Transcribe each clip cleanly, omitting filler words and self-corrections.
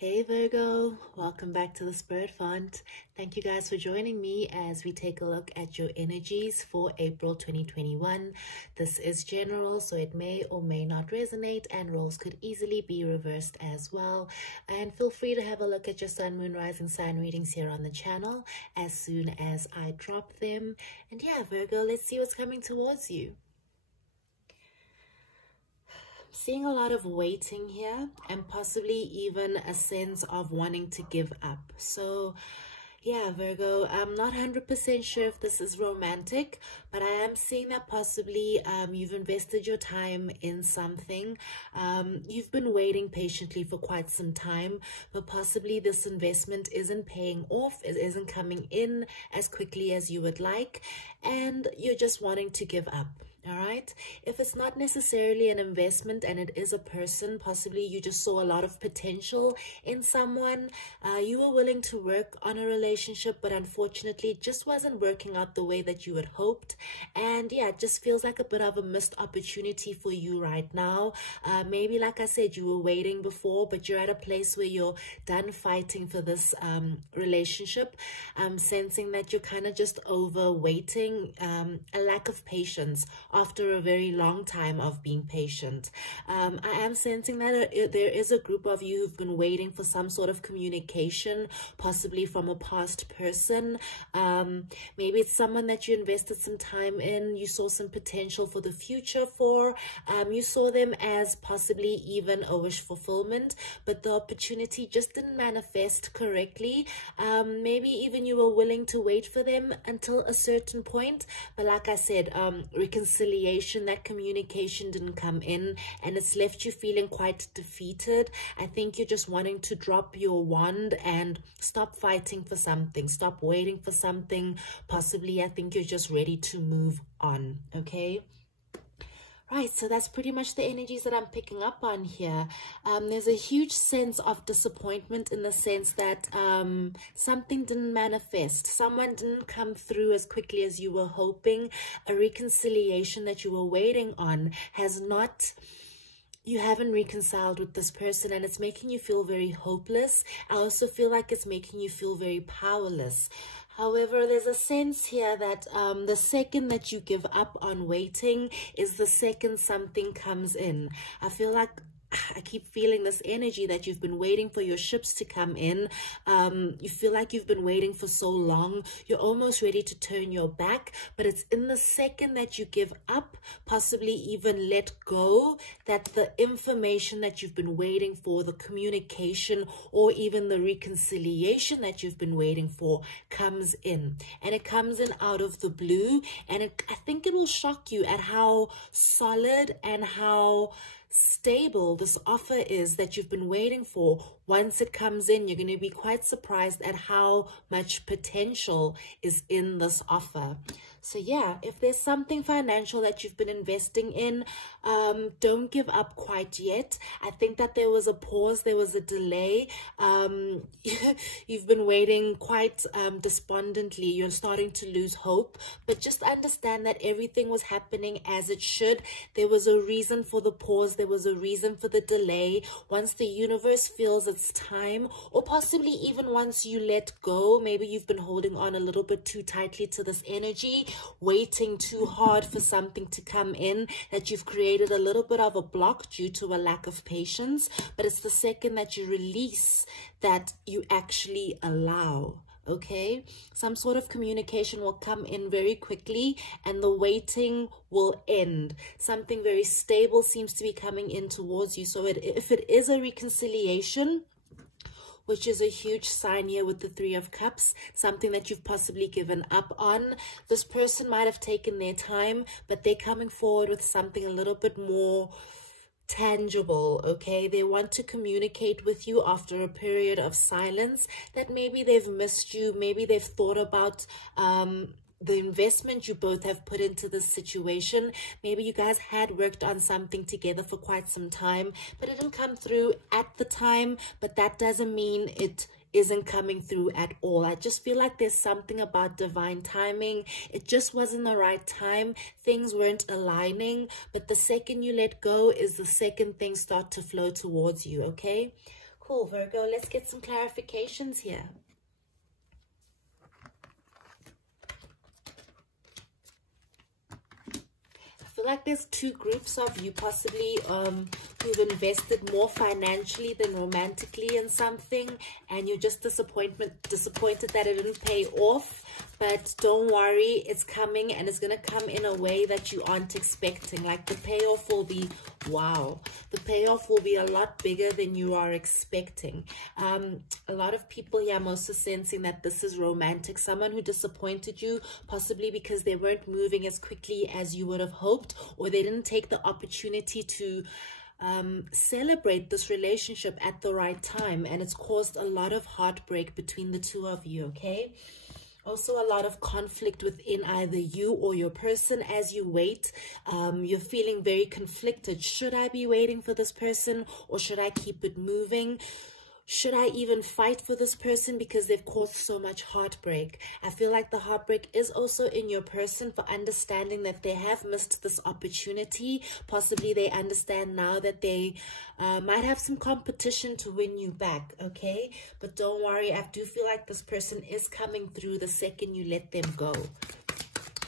Hey Virgo, welcome back to the Spirit Font. Thank you guys for joining me as we take a look at your energies for April 2021. This is general, so it may or may not resonate, and roles could easily be reversed as well. And feel free to have a look at your sun, moon, rising sign readings here on the channel as soon as I drop them. And yeah, Virgo, let's see what's coming towards you. Seeing a lot of waiting here and possibly even a sense of wanting to give up. So yeah, Virgo, I'm not 100% sure if this is romantic, but I am seeing that possibly you've invested your time in something. You've been waiting patiently for quite some time, but possibly this investment isn't paying off, it isn't coming in as quickly as you would like, and you're just wanting to give up. All right, if it's not necessarily an investment and it is a person, possibly you just saw a lot of potential in someone. You were willing to work on a relationship, but unfortunately it just wasn't working out the way that you had hoped. And yeah, it just feels like a bit of a missed opportunity for you right now. Maybe, like I said, you were waiting before, but you're at a place where you're done fighting for this relationship. I'm sensing that you're kind of just over waiting, a lack of patience after a very long time of being patient. I am sensing that there is a group of you who've been waiting for some sort of communication, possibly from a past person. Maybe it's someone that you invested some time in, you saw some potential for the future for. You saw them as possibly even a wish fulfillment, but the opportunity just didn't manifest correctly. Maybe even you were willing to wait for them until a certain point, but like I said, reconciliation, that communication didn't come in, and it's left you feeling quite defeated. I think you're just wanting to drop your wand and stop fighting for something, stop waiting for something. Possibly, I think you're just ready to move on, okay? Right, so that's pretty much the energies that I'm picking up on here. There's a huge sense of disappointment in the sense that something didn't manifest. Someone didn't come through as quickly as you were hoping. A reconciliation that you were waiting on has not... You haven't reconciled with this person, and it's making you feel very hopeless. I also feel like it's making you feel very powerless. However, there's a sense here that the second that you give up on waiting is the second something comes in. I feel like I keep feeling this energy that you've been waiting for your ships to come in. You feel like you've been waiting for so long. You're almost ready to turn your back, but it's in the second that you give up, possibly even let go, that the information that you've been waiting for, the communication or even the reconciliation that you've been waiting for comes in. And it comes in out of the blue, and I think it will shock you at how solid and how stable this offer is that you've been waiting for. Once it comes in, you're going to be quite surprised at how much potential is in this offer. So yeah, if there's something financial that you've been investing in, don't give up quite yet. I think that there was a pause, there was a delay. You've been waiting quite despondently. You're starting to lose hope, but just understand that everything was happening as it should. There was a reason for the pause. There was a reason for the delay. Once the universe feels it's time, or possibly even once you let go, maybe you've been holding on a little bit too tightly to this energy, waiting too hard for something to come in, that you've created a little bit of a block due to a lack of patience. But it's the second that you release that you actually allow. Okay, some sort of communication will come in very quickly and the waiting will end. Something very stable seems to be coming in towards you. So if it is a reconciliation, which is a huge sign here with the Three of Cups, something that you've possibly given up on. This person might have taken their time, but they're coming forward with something a little bit more tangible, okay? They want to communicate with you after a period of silence, that maybe they've missed you, maybe they've thought about the investment you both have put into this situation. Maybe you guys had worked on something together for quite some time, but it didn't come through at the time, but that doesn't mean it isn't coming through at all. I just feel like there's something about divine timing. It just wasn't the right time. Things weren't aligning, but the second you let go is the second things start to flow towards you, okay? Cool, Virgo. Let's get some clarifications here. I feel like there's two groups of you possibly who've invested more financially than romantically in something, and you're just disappointed that it didn't pay off. But don't worry, it's coming, and it's going to come in a way that you aren't expecting. Like the payoff will be, wow, the payoff will be a lot bigger than you are expecting. A lot of people here, I'm also sensing that this is romantic. Someone who disappointed you, possibly because they weren't moving as quickly as you would have hoped, or they didn't take the opportunity to celebrate this relationship at the right time, and it's caused a lot of heartbreak between the two of you, okay? Also a lot of conflict within either you or your person as you wait. You're feeling very conflicted. Should I be waiting for this person, or should I keep it moving? Should I even fight for this person because they've caused so much heartbreak? I feel like the heartbreak is also in your person for understanding that they have missed this opportunity. Possibly they understand now that they might have some competition to win you back, okay? But don't worry, I do feel like this person is coming through the second you let them go.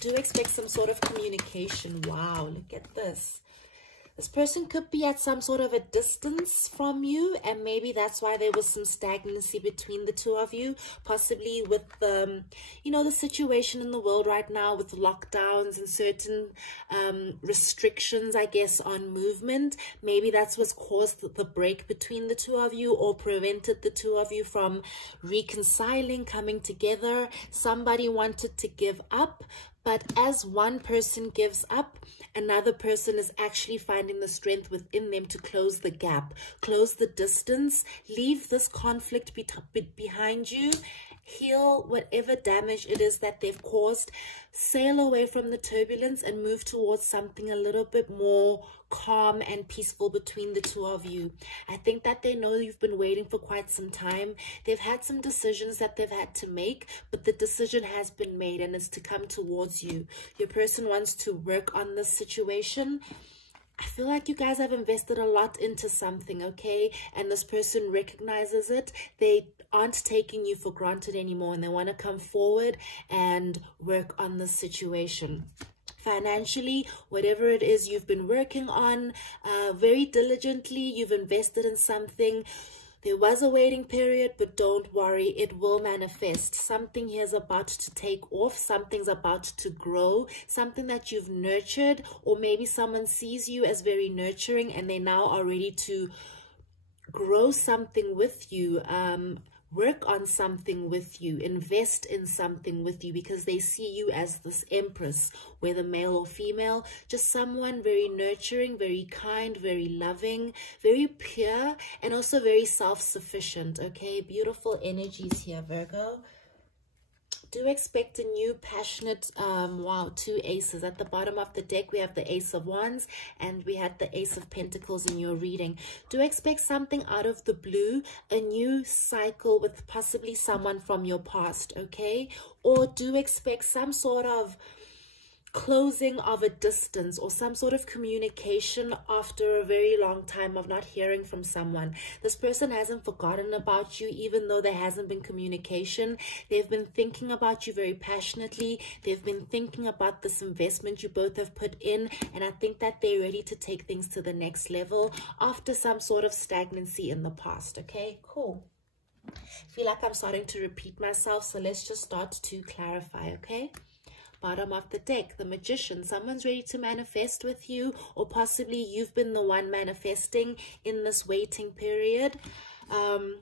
Do expect some sort of communication. Wow, look at this. This person could be at some sort of a distance from you, and maybe that's why there was some stagnancy between the two of you, possibly with the, you know, the situation in the world right now with lockdowns and certain restrictions, I guess, on movement. Maybe that's what's caused the break between the two of you, or prevented the two of you from reconciling, coming together. Somebody wanted to give up, but as one person gives up, another person is actually finding the strength within them to close the gap, close the distance, leave this conflict behind you, heal whatever damage it is that they've caused, sail away from the turbulence and move towards something a little bit more calm and peaceful between the two of you. I think that they know you've been waiting for quite some time. They've had some decisions that they've had to make, but the decision has been made and it's to come towards you. Your person wants to work on this situation. I feel like you guys have invested a lot into something, okay? And this person recognizes it. They aren't taking you for granted anymore, and they want to come forward and work on this situation. Financially, whatever it is you've been working on very diligently, you've invested in something. There was a waiting period, but don't worry, it will manifest. Something here is about to take off. Something's about to grow. Something that you've nurtured, or maybe someone sees you as very nurturing and they now are ready to grow something with you. Work on something with you, invest in something with you, because they see you as this empress, whether male or female, just someone very nurturing, very kind, very loving, very pure, and also very self-sufficient, okay? Beautiful energies here, Virgo. Do expect a new passionate, wow, two aces. At the bottom of the deck, we have the Ace of Wands, and we had the Ace of Pentacles in your reading. Do expect something out of the blue, a new cycle with possibly someone from your past, okay? Or do expect some sort of closing of a distance, or some sort of communication after a very long time of not hearing from someone. This person hasn't forgotten about you, even though there hasn't been communication. They've been thinking about you very passionately. They've been thinking about this investment you both have put in, and I think that they're ready to take things to the next level after some sort of stagnancy in the past, okay? Cool. I feel like I'm starting to repeat myself, so let's just start to clarify, okay? Bottom of the deck, the Magician. Someone's ready to manifest with you, or possibly you've been the one manifesting in this waiting period.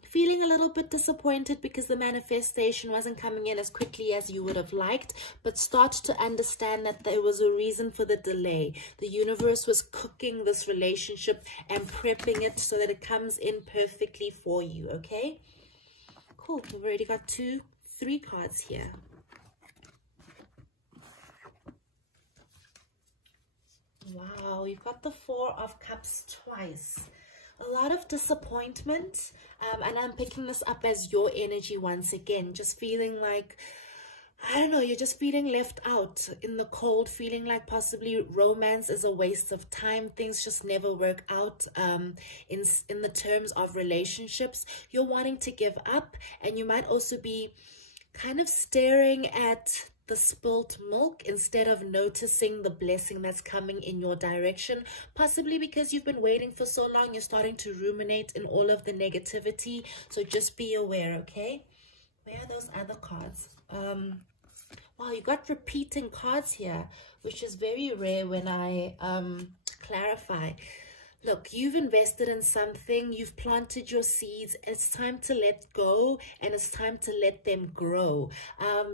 Feeling a little bit disappointed because the manifestation wasn't coming in as quickly as you would have liked, but start to understand that there was a reason for the delay. The universe was cooking this relationship and prepping it so that it comes in perfectly for you, okay? Cool. We've already got 3 cards here. Wow, you've got the 4 of Cups twice. A lot of disappointment, and I'm picking this up as your energy once again, just feeling like I don't know, you're just feeling left out in the cold, feeling like possibly romance is a waste of time. Things just never work out in the terms of relationships. You're wanting to give up, and you might also be kind of staring at the spilt milk instead of noticing the blessing that's coming in your direction. Possibly because you've been waiting for so long, you're starting to ruminate in all of the negativity. So just be aware, okay? Where are those other cards? Wow, you got repeating cards here, which is very rare when I clarify. Look, you've invested in something, you've planted your seeds, it's time to let go, and it's time to let them grow.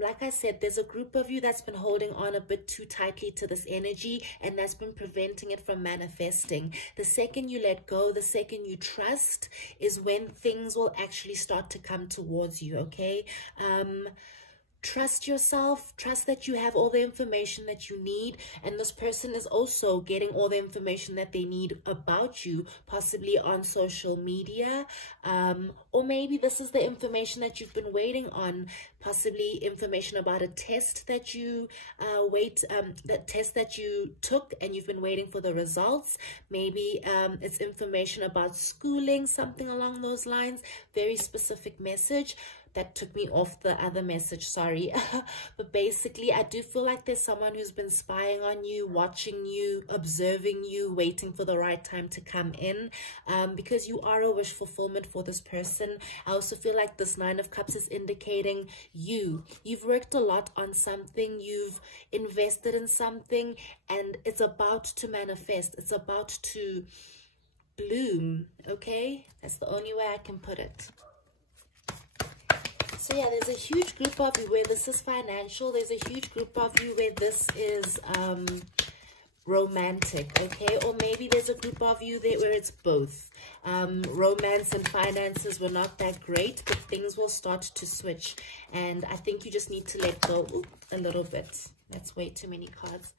Like I said, there's a group of you that's been holding on a bit too tightly to this energy, and that's been preventing it from manifesting. The second you let go, the second you trust, is when things will actually start to come towards you, okay? Trust yourself, trust that you have all the information that you need, and this person is also getting all the information that they need about you, possibly on social media, or maybe this is the information that you've been waiting on, possibly information about a test that you that test that you took and you've been waiting for the results. Maybe it's information about schooling, something along those lines. Very specific message. That took me off the other message, sorry. But basically, I do feel like there's someone who's been spying on you, watching you, observing you, waiting for the right time to come in, because you are a wish fulfillment for this person. I also feel like this Nine of Cups is indicating you've worked a lot on something, you've invested in something, and it's about to manifest. It's about to bloom, okay? That's the only way I can put it. So yeah, there's a huge group of you where this is financial. There's a huge group of you where this is romantic, okay? Or maybe there's a group of you there where it's both. Romance and finances were not that great, but things will start to switch. And I think you just need to let go a little bit. That's way too many cards.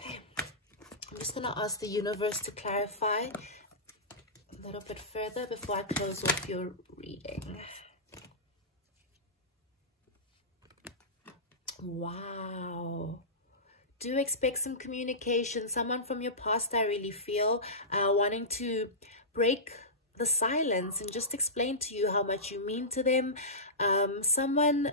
Okay. I'm just going to ask the universe to clarify a little bit further before I close off your reading. Wow. Do expect some communication. Someone from your past, I really feel, wanting to break the silence and just explain to you how much you mean to them. Someone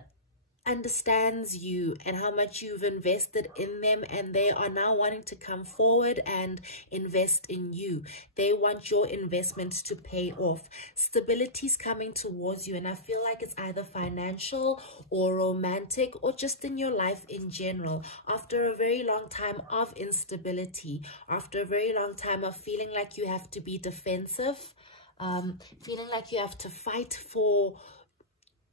understands you and how much you've invested in them, and they are now wanting to come forward and invest in you. They want your investment to pay off. Stability is coming towards you, and I feel like it's either financial or romantic or just in your life in general. After a very long time of instability, after a very long time of feeling like you have to be defensive, feeling like you have to fight for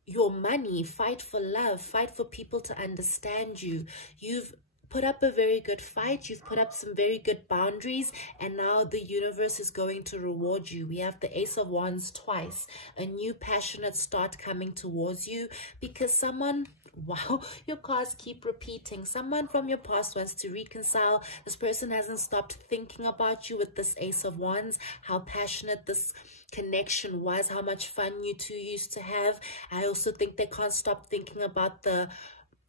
your money, fight for love, fight for people to understand you. You've put up a very good fight. You've put up some very good boundaries, and now the universe is going to reward you. We have the Ace of Wands twice. A new passionate start coming towards you because someone, wow, your cards keep repeating. Someone from your past wants to reconcile. This person hasn't stopped thinking about you with this Ace of Wands, how passionate this connection was, how much fun you two used to have. I also think they can't stop thinking about the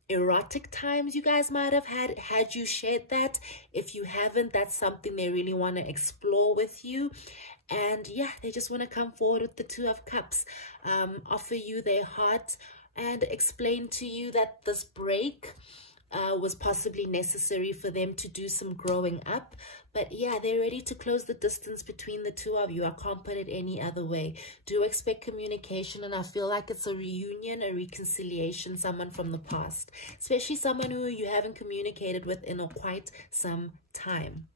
erotic times you guys might have had you shared that. If you haven't, that's something they really want to explore with you. And yeah, they just want to come forward with the Two of Cups, offer you their heart and explain to you that this break was possibly necessary for them to do some growing up. But yeah, they're ready to close the distance between the two of you. I can't put it any other way. Do expect communication, and I feel like it's a reunion, a reconciliation, someone from the past, especially someone who you haven't communicated with in quite some time.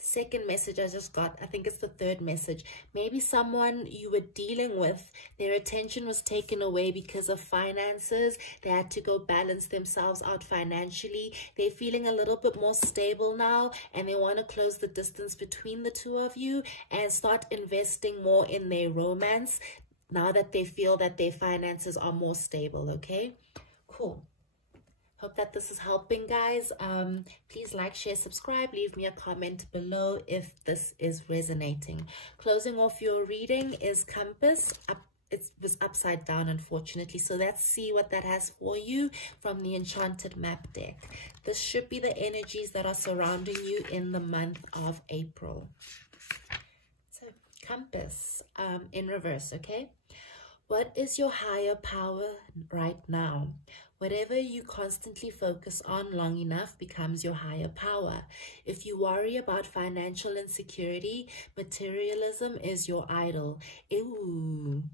Second message I just got, I think it's the third message. Maybe someone you were dealing with, their attention was taken away because of finances. They had to go balance themselves out financially. They're feeling a little bit more stable now, and they want to close the distance between the two of you and start investing more in their romance now that they feel that their finances are more stable, okay? Cool. Hope that this is helping, guys. Please like, share, subscribe. Leave me a comment below if this is resonating. Closing off your reading is Compass, it was upside down, unfortunately. So let's see what that has for you from the Enchanted Map deck. This should be the energies that are surrounding you in the month of April. So Compass in reverse, okay? What is your higher power right now? Whatever you constantly focus on long enough becomes your higher power. If you worry about financial insecurity, materialism is your idol. Ew.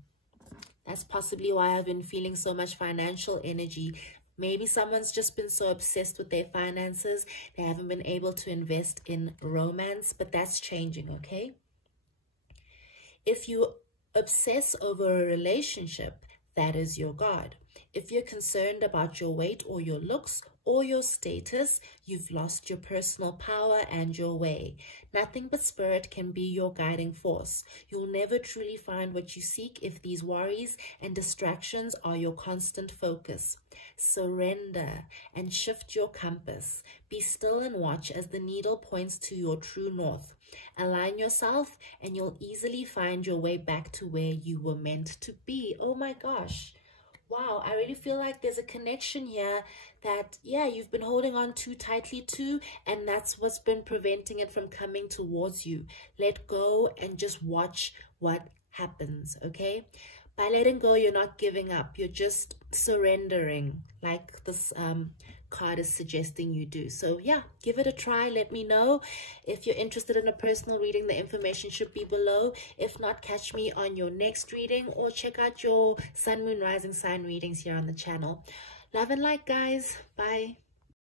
That's possibly why I've been feeling so much financial energy. Maybe someone's just been so obsessed with their finances, they haven't been able to invest in romance, but that's changing, okay? If you obsess over a relationship, that is your God. If you're concerned about your weight or your looks or your status, you've lost your personal power and your way. Nothing but spirit can be your guiding force. You'll never truly find what you seek if these worries and distractions are your constant focus. Surrender and shift your compass. Be still and watch as the needle points to your true north. Align yourself and you'll easily find your way back to where you were meant to be. Oh my gosh. Wow, I really feel like there's a connection here that, yeah, you've been holding on too tightly to, and that's what's been preventing it from coming towards you. Let go and just watch what happens, okay? By letting go, you're not giving up. You're just surrendering, like this card is suggesting you do. So yeah, give it a try. Let me know. If you're interested in a personal reading, the information should be below. If not, catch me on your next reading or check out your sun, moon, rising sign readings here on the channel. Love and light, guys. Bye.